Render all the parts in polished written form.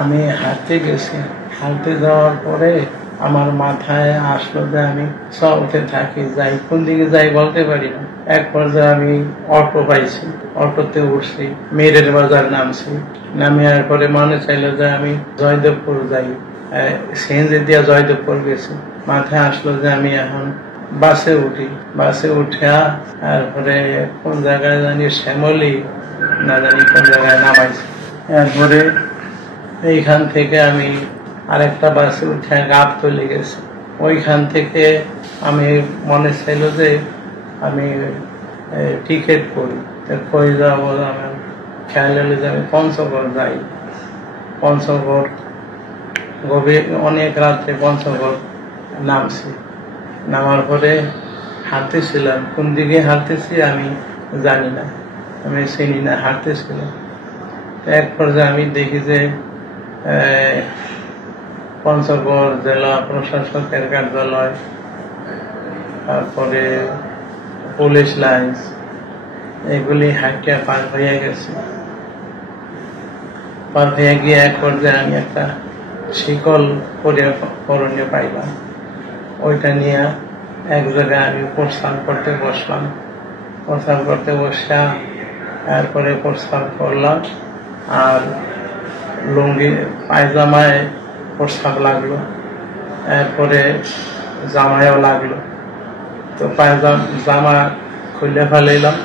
আমি হাঁটতে গেছি, হাঁটতে যাওয়ার পরে আমার মাথায় আসলো যে আমি চলতে থাকি, যাই কোন দিকে যাই বলতে পারি না। এক পর্যায়ে আমি অটো পাইছি, অটোতে উঠছি, মেরের বাজার নামছি। নামিয়ার পরে মনে চাইলো যে আমি জয়দেবপুর যাই, সিএনজি দিয়া জয়দেবপুর গেছি। মাথায় আসলো যে আমি এখন বাসে উঠি, বাসে উঠিয়া তারপরে কোন জায়গায় জানি শ্যামলী না জানি কোন জায়গায় নামাইছি। এরপরে এইখান থেকে আমি আরেকটা বাসে উঠে গাবতলী গেছি। ওইখান থেকে আমি মনে চাইল যে আমি টিকিট করি, কই যাবো, আমার খেয়াল হলো যে আমি পঞ্চগড় যাই। পঞ্চগড় গভীর অনেক রাত্রে পঞ্চগড় নামছি। নামার পরে হাঁটতেছিলাম, কোন দিকে হাঁটতেছি আমি জানি না, আমি চিনি না, হাঁটতেছিলাম। এক পর্যায়ে আমি দেখি যে পঞ্চগড় জেলা প্রশাসকের কার্যালয়, তারপরে পুলিশ লাইন্স, এগুলি হাঁটিয়া পার হয়ে গেছে। পার হয়ে গিয়ে এক পর্যায়ে আমি একটা শিকল করণীয় পাইলাম। ওইটা নিয়ে এক জায়গায় আমি প্রস্থান করতে বসলাম। প্রস্থান করতে বসা তারপরে প্রস্থান করলাম, আর লুঙ্গি পায়জামায় প্রস্তাব লাগলো, এরপরে জামায়ও লাগলো। তো জামা খুলে ফেলাইলাম,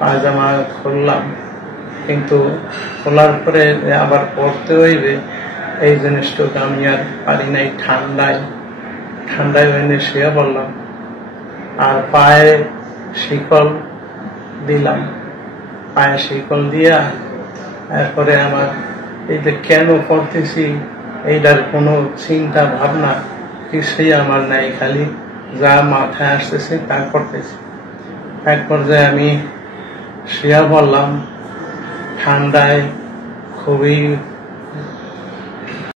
পায়জামা খুললাম, কিন্তু খোলার পরে আবার পরতে হইবে এই জিনিসটুকু আমি আর পারি নাই। ঠান্ডায় হইলে শুয়ে পড়লাম, আর পায়ে শিকল দিলাম। পায়ে শিকল দিয়া এরপরে আমার এই যে কেন করতেছি এইটার কোনো চিন্তা ভাবনা কিছুই আমার নাই, খালি যা মাথায় আসতেছে তা করতেছি। এক পর্যায়ে আমি শুয়ে পড়লাম, ঠান্ডায় খুবই